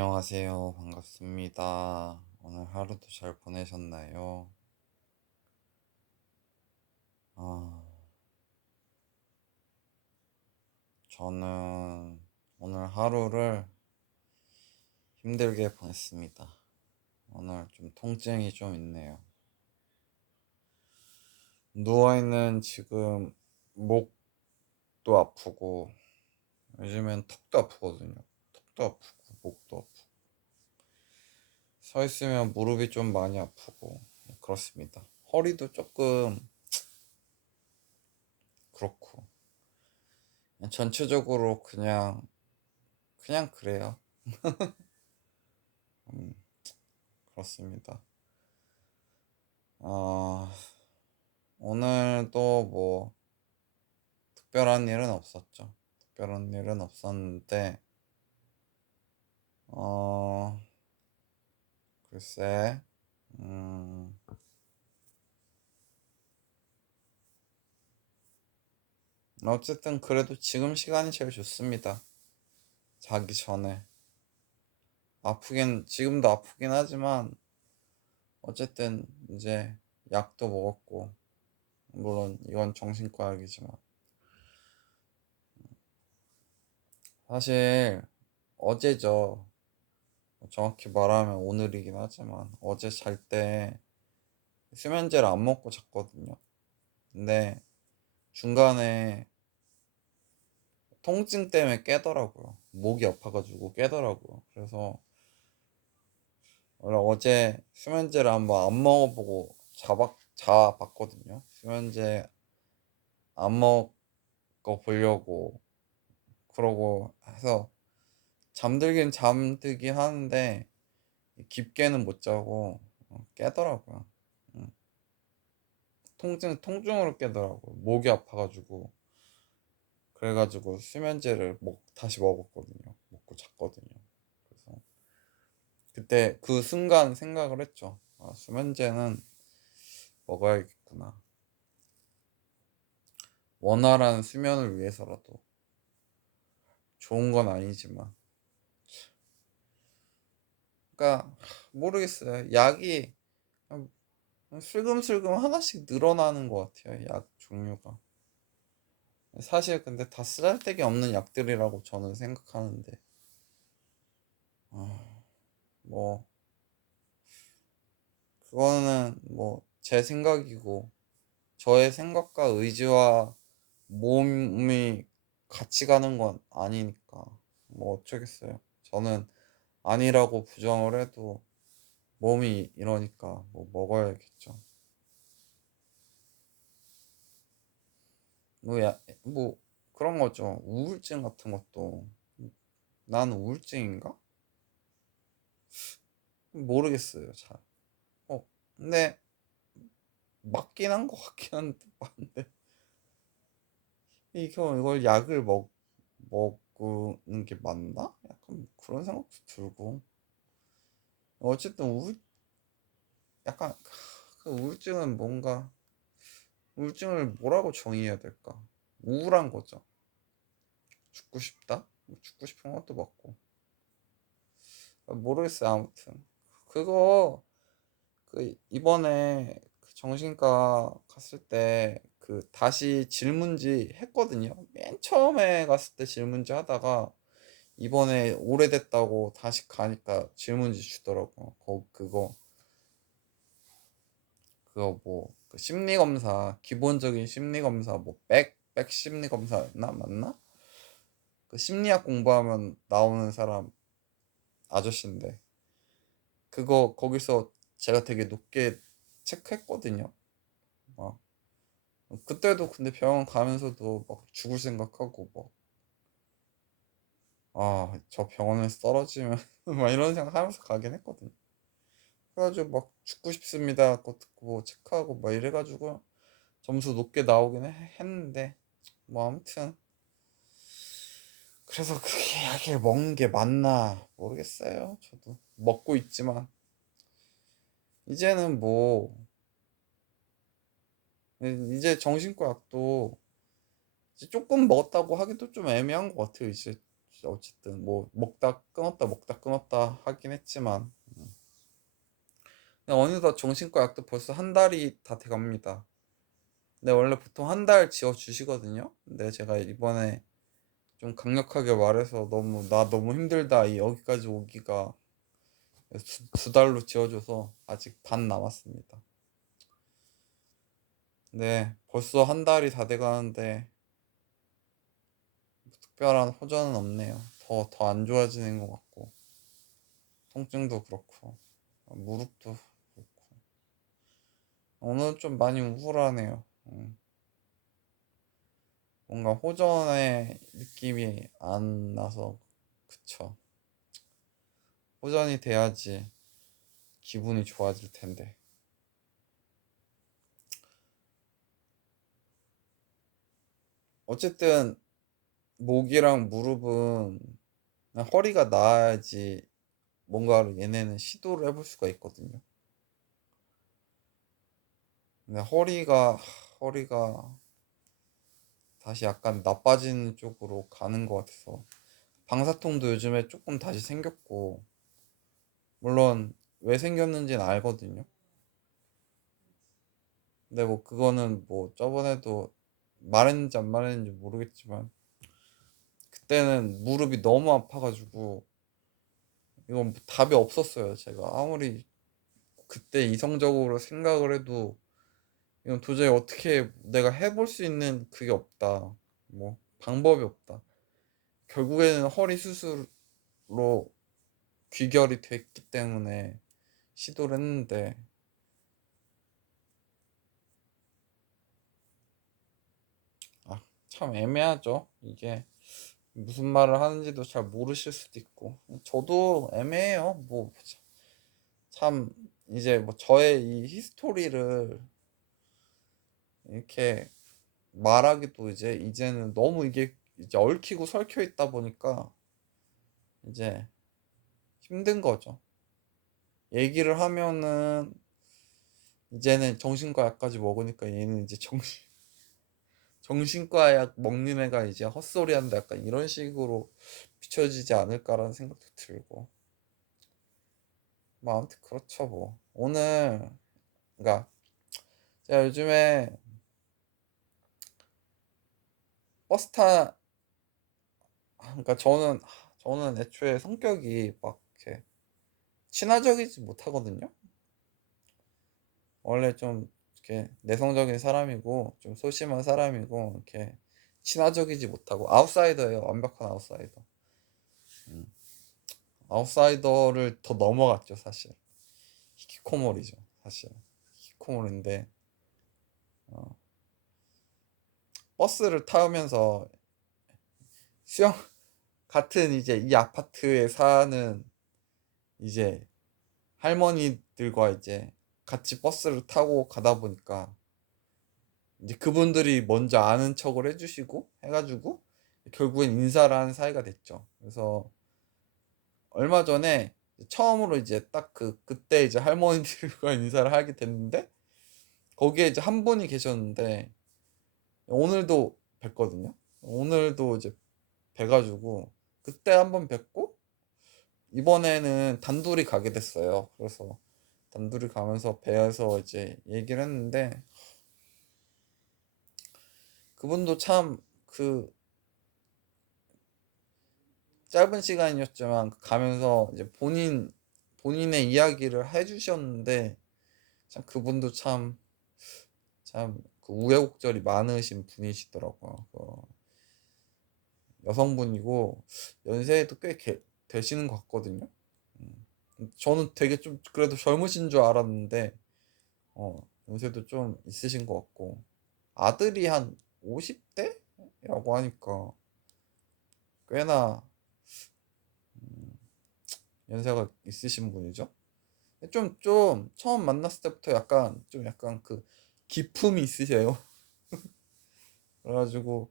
안녕하세요. 반갑습니다. 오늘 하루도 잘 보내셨나요? 아, 저는 오늘 하루를 힘들게 보냈습니다. 오늘 좀 통증이 좀 있네요. 누워있는 지금 목도 아프고, 요즘엔 턱도 아프거든요. 턱도 아프고, 목도 아프고. 서 있으면 무릎이 좀 많이 아프고, 그렇습니다. 허리도 조금 그렇고, 전체적으로 그냥 그래요. 음, 그렇습니다. 어, 오늘도 뭐 특별한 일은 없었죠. 특별한 일은 없었는데, 어, 글쎄, 음, 어쨌든 그래도 지금 시간이 제일 좋습니다. 자기 전에. 지금도 아프긴 하지만, 어쨌든 이제 약도 먹었고, 물론 이건 정신과 약이지만, 사실 어제죠. 정확히 말하면 오늘이긴 하지만, 어제 잘 때 수면제를 안 먹고 잤거든요. 근데 중간에 통증 때문에 깨더라고요. 목이 아파가지고 깨더라고요. 그래서 원래 어제 수면제를 한번 안 먹어보고 자봤거든요. 수면제 안 먹어 보려고 그러고 해서 잠들긴 잠들긴 하는데 깊게는 못 자고 깨더라고요. 음, 통증으로 깨더라고요. 목이 아파가지고. 그래가지고 수면제를 다시 먹었거든요. 먹고 잤거든요. 그래서 그때 그 순간 생각을 했죠. 아, 수면제는 먹어야겠구나. 원활한 수면을 위해서라도. 좋은 건 아니지만. 그러니까 모르겠어요. 약이 슬금슬금 하나씩 늘어나는 것 같아요. 약 종류가. 사실 근데 다 쓰잘데기 없는 약들이라고 저는 생각하는데. 아, 뭐 그거는 뭐 제 생각이고 저의 생각과 의지와 몸이 같이 가는 건 아니니까 뭐 어쩌겠어요. 저는 아니라고 부정을 해도 몸이 이러니까 뭐 먹어야겠죠. 뭐 그런 거죠. 우울증 같은 것도 난 우울증인가? 모르겠어요. 잘. 어, 근데 맞긴 한 것 같긴 한데 맞는데 이걸 약을 먹는 게 맞나? 약간 그런 생각도 들고 어쨌든 약간 그 우울증은 우울증을 뭐라고 정의해야 될까? 우울한 거죠. 죽고 싶다? 뭐 죽고 싶은 것도 맞고. 모르겠어요. 아무튼 그거 이번에 그 정신과 갔을 때 다시 질문지 했거든요. 맨 처음에 갔을 때 질문지 하다가 이번에 오래됐다고 다시 가니까 질문지 주더라고. 그거 뭐 심리 검사, 기본적인 심리 검사, 뭐 백 심리 검사였나 맞나? 그 심리학 공부하면 나오는 사람 아저씨인데 그거 거기서 제가 되게 높게 체크했거든요. 막 그때도 근데 병원 가면서도 막 죽을 생각하고 막 아, 저 병원에서 떨어지면 막 이런 생각하면서 가긴 했거든요. 그래가지고 막 죽고 싶습니다. 그거 듣고 체크하고 막 이래가지고 점수 높게 나오긴 했는데 뭐 아무튼 그래서 그게 약을 먹는 게 맞나 모르겠어요. 저도 먹고 있지만 이제는 뭐 이제 정신과 약도 이제 조금 먹었다고 하기도 좀 애매한 것 같아요. 이제 어쨌든 뭐 먹다 끊었다 하긴 했지만 근데 어느덧 정신과 약도 벌써 한 달이 다 돼갑니다. 근데 원래 보통 한 달 지어 주시거든요. 근데 제가 이번에 좀 강력하게 말해서 너무 힘들다 이 여기까지 오기가 두 달로 지어줘서 아직 반 남았습니다. 네, 벌써 한 달이 다 돼가는데 특별한 호전은 없네요. 더 안 좋아지는 것 같고 통증도 그렇고 무릎도 그렇고 오늘 좀 많이 우울하네요. 뭔가 호전의 느낌이 안 나서 그쵸. 호전이 돼야지 기분이 좋아질 텐데. 어쨌든 목이랑 무릎은 그냥 허리가 나아야지 뭔가를 얘네는 시도를 해볼 수가 있거든요. 근데 허리가 다시 약간 나빠지는 쪽으로 가는 것 같아서 방사통도 요즘에 조금 다시 생겼고 물론 왜 생겼는지는 알거든요. 근데 뭐 그거는 뭐 저번에도 말했는지 안 말했는지 모르겠지만 그때는 무릎이 너무 아파가지고 이건 뭐 답이 없었어요. 제가 아무리 그때 이성적으로 생각을 해도 이건 도저히 어떻게 내가 해볼 수 있는 그게 없다. 뭐 방법이 없다. 결국에는 허리 수술로 귀결이 됐기 때문에 시도를 했는데 아, 참 애매하죠. 이게 무슨 말을 하는지도 잘 모르실 수도 있고 저도 애매해요. 뭐 참 이제 뭐 저의 이 히스토리를 이렇게 말하기도 이제는 너무 이게 이제 얽히고 설켜 있다 보니까 이제 힘든 거죠. 얘기를 하면은 이제는 정신과 약까지 먹으니까 얘는 이제 정신과 약 먹는 애가 이제 헛소리 한다 약간 이런 식으로 비춰지지 않을까라는 생각도 들고 뭐 아무튼 그렇죠 뭐 오늘 그러니까 제가 요즘에 버스 타 그러니까 저는 애초에 성격이 막 이렇게 친화적이지 못하거든요. 원래 좀 이렇게 내성적인 사람이고 좀 소심한 사람이고 이렇게 친화적이지 못하고 아웃사이더예요. 완벽한 아웃사이더. 음. 아웃사이더를 더 넘어갔죠, 사실. 히키코모리죠, 사실. 히키코모리인데 어, 버스를 타면서 수영 같은 이제 이 아파트에 사는 이제 할머니들과 이제 같이 버스를 타고 가다 보니까 이제 그분들이 먼저 아는 척을 해주시고 해가지고 결국엔 인사를 하는 사이가 됐죠. 그래서 얼마 전에 처음으로 이제 딱 그때 이제 할머니들과 인사를 하게 됐는데 거기에 이제 한 분이 계셨는데 오늘도 뵀거든요. 오늘도 이제 뵈가지고 그때 한번 뵙고 이번에는 단둘이 가게 됐어요. 그래서 단둘이 가면서 배워서 이제 얘기를 했는데 그분도 참 그 짧은 시간이었지만 가면서 이제 본인의 이야기를 해주셨는데 참 그분도 참 그 우여곡절이 많으신 분이시더라고요. 여성분이고 연세도 꽤 되시는 것 같거든요. 저는 되게 좀 그래도 젊으신 줄 알았는데 연세도 좀 있으신 것 같고 아들이 한 50대라고 하니까 꽤나 연세가 있으신 분이죠. 좀 처음 만났을 때부터 약간 그 기품이 있으세요. 그래가지고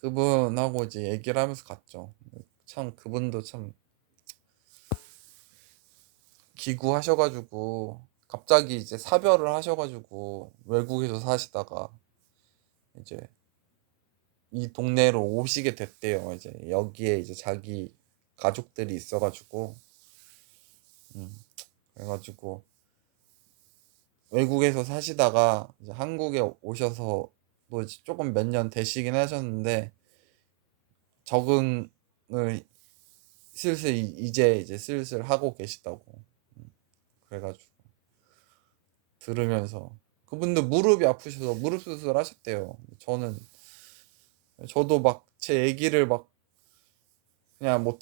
그분하고 이제 얘기를 하면서 갔죠. 참 그분도 참 기구하셔가지고 갑자기 이제 사별을 하셔가지고 외국에서 사시다가 이제 이 동네로 오시게 됐대요. 이제 여기에 이제 자기 가족들이 있어가지고 음, 그래가지고 외국에서 사시다가 이제 한국에 오셔서 또 이제 조금 몇 년 되시긴 하셨는데 적응을 슬슬 이제 슬슬 하고 계시다고. 음, 그래가지고 들으면서 그분도 무릎이 아프셔서 무릎 수술 하셨대요. 저도 막 제 얘기를 막 그냥 뭐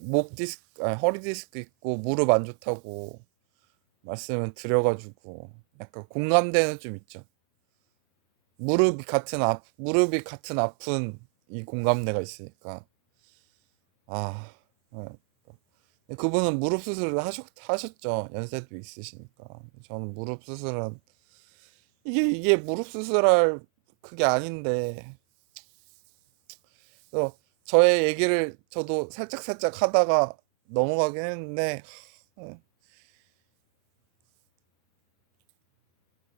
목 디스크 아니 허리 디스크 있고 무릎 안 좋다고 말씀을 드려가지고 약간 공감대는 좀 있죠. 무릎이 같은 아픈 이 공감대가 있으니까. 아, 그분은 무릎 수술을 하셨죠. 연세도 있으시니까. 저는 무릎 수술은 이게 무릎 수술할 그게 아닌데. 그래서 저의 얘기를 저도 살짝 하다가 넘어가긴 했는데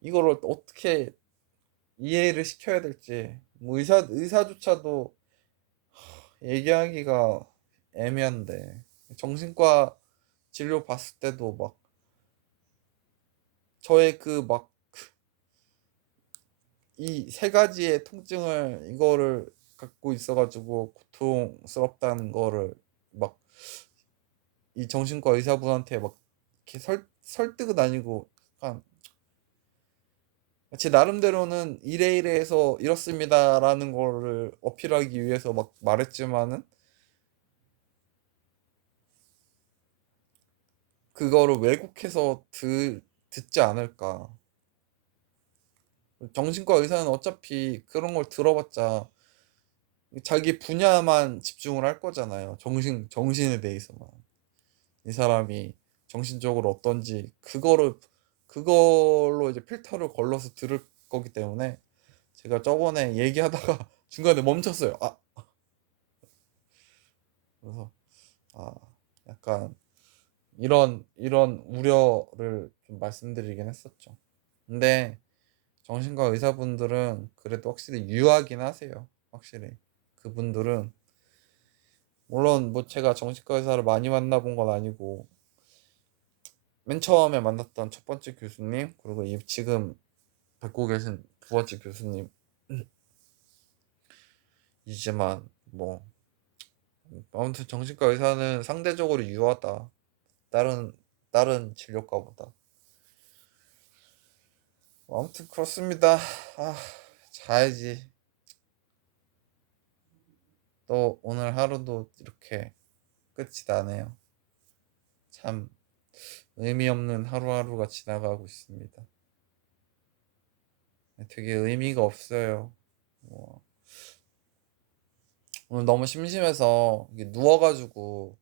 이거를 어떻게 이해를 시켜야 될지 뭐 의사조차도 얘기하기가 애매한데 정신과 진료 봤을 때도 막 저의 그 막 이 세 가지의 통증을 이거를 갖고 있어가지고 고통스럽다는 거를 막 이 정신과 의사분한테 막 이렇게 설득은 아니고 약간 제 나름대로는 이래 해서 이렇습니다라는 거를 어필하기 위해서 막 말했지만은 그거를 왜곡해서 듣지 않을까. 정신과 의사는 어차피 그런 걸 들어봤자 자기 분야만 집중을 할 거잖아요. 정신에 대해서만. 이 사람이 정신적으로 어떤지 그걸로 이제 필터를 걸러서 들을 거기 때문에 제가 저번에 얘기하다가 중간에 멈췄어요. 그래서 아, 약간 이런 우려를 좀 말씀드리긴 했었죠. 근데 정신과 의사분들은 그래도 확실히 유하긴 하세요. 확실히 그분들은 물론 뭐 제가 정신과 의사를 많이 만나본 건 아니고 맨 처음에 만났던 첫 번째 교수님 그리고 지금 뵙고 계신 두 번째 교수님 이지만 뭐 아무튼 정신과 의사는 상대적으로 유하다. 다른 다른 진료과보다. 아무튼 그렇습니다. 아, 자야지. 또 오늘 하루도 이렇게 끝이 나네요. 참 의미 없는 하루하루가 지나가고 있습니다. 되게 의미가 없어요. 뭐, 오늘 너무 심심해서 이게 누워가지고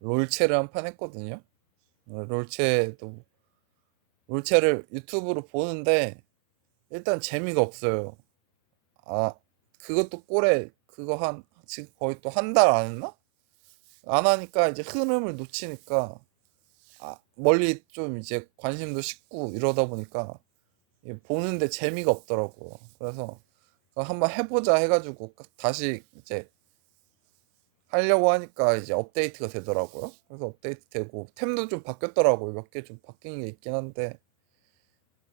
롤체를 한 판 했거든요. 롤체도 롤체를 유튜브로 보는데 일단 재미가 없어요. 아, 그것도 그거 지금 거의 또 한 달 안 했나? 안 하니까 이제 흐름을 놓치니까 멀리 좀 이제 관심도 식고 이러다 보니까 보는데 재미가 없더라고요. 그래서 한번 해보자 해가지고 다시 이제 하려고 하니까 이제 업데이트가 되더라고요. 그래서 업데이트 되고 템도 좀 바뀌었더라고요. 몇 개 좀 바뀐 게 있긴 한데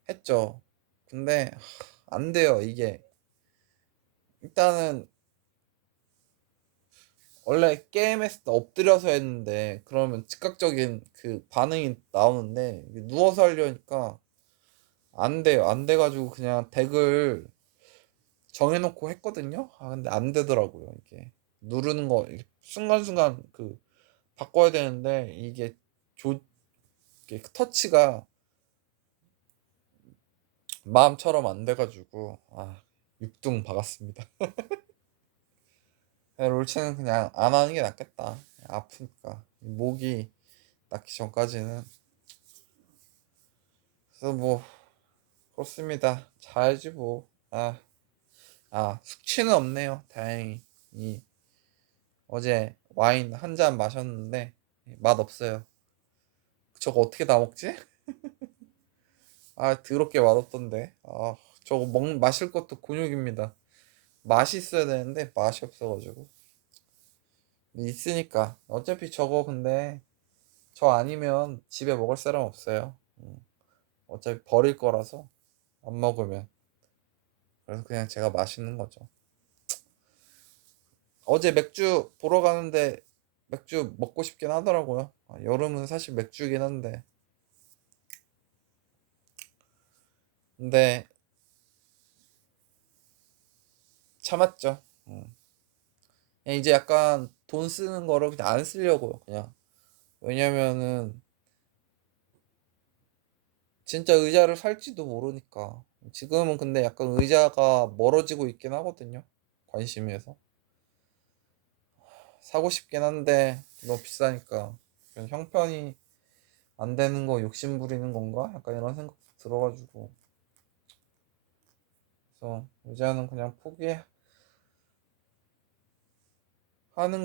했죠. 근데 안 돼요. 이게 일단은 원래 게임에서 엎드려서 했는데 그러면 즉각적인 그 반응이 나오는데 누워서 하려니까 안 돼요. 안 돼가지고 그냥 덱을 정해놓고 했거든요. 근데 안 되더라고요. 이게 누르는 거 이게 순간순간 바꿔야 되는데 이게 터치가 마음처럼 안 돼가지고 6등 박았습니다. 롤체는 그냥 안 하는 게 낫겠다. 아프니까 목이 낫기 전까지는. 그래서 뭐 그렇습니다. 자야지 뭐. 숙취는 없네요. 다행히. 어제 와인 한 잔 마셨는데 맛 없어요. 저거 어떻게 다 먹지? 더럽게 맛없던데. 저거 마실 것도 곤욕입니다. 맛이 있어야 되는데 맛이 없어가지고. 있으니까 어차피 저거 근데 저 아니면 집에 먹을 사람 없어요. 어차피 버릴 거라서 안 먹으면. 그래서 그냥 제가 마시는 거죠. 어제 맥주 보러 가는데 맥주 먹고 싶긴 하더라고요. 여름은 사실 맥주긴 한데. 근데 참았죠. 그냥 이제 약간 돈 쓰는 거를 그냥 안 쓰려고요. 그냥. 왜냐면은 진짜 의자를 살지도 모르니까. 지금은 근데 약간 의자가 멀어지고 있긴 하거든요. 관심에서. 사고 싶긴 한데 너무 비싸니까. 그냥 형편이 안 되는 거 욕심 부리는 건가? 약간 이런 생각 들어가지고. 그래서 의자는 그냥 포기하는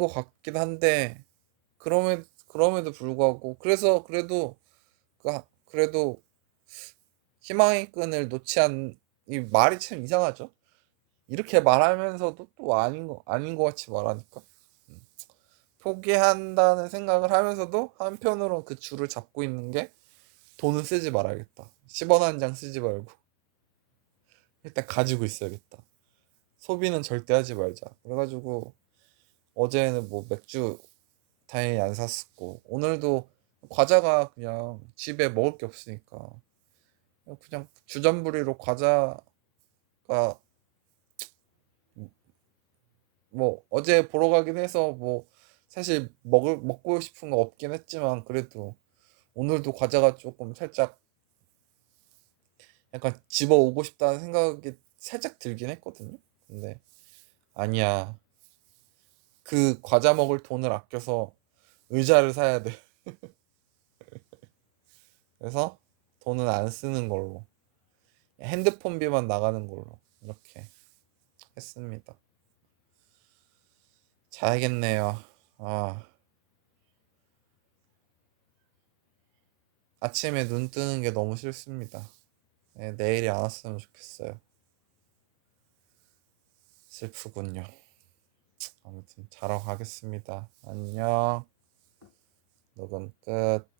것 같긴 한데, 그럼에도 불구하고, 그래서 그래도 희망의 끈을 놓지 이 말이 참 이상하죠? 이렇게 말하면서도 또 아닌 것 같이 말하니까. 음. 포기한다는 생각을 하면서도 한편으로 그 줄을 잡고 있는 게 돈은 쓰지 말아야겠다. 10원 한 장 쓰지 말고 일단 가지고 있어야겠다. 소비는 절대 하지 말자. 그래가지고 어제는 뭐 맥주 다행히 안 샀었고 오늘도 과자가 그냥 집에 먹을 게 없으니까 그냥 주전부리로 과자가 뭐 어제 보러 가긴 해서 뭐 사실 먹고 싶은 거 없긴 했지만 그래도 오늘도 과자가 조금 살짝 약간 집어오고 싶다는 생각이 살짝 들긴 했거든요. 근데 아니야. 그 과자 먹을 돈을 아껴서 의자를 사야 돼. 그래서 돈은 안 쓰는 걸로. 핸드폰비만 나가는 걸로. 이렇게 했습니다. 자야겠네요. 아, 아침에 눈 뜨는 게 너무 싫습니다. 네, 내일이 안 왔으면 좋겠어요. 슬프군요. 아무튼 자러 가겠습니다. 안녕. 녹음 끝.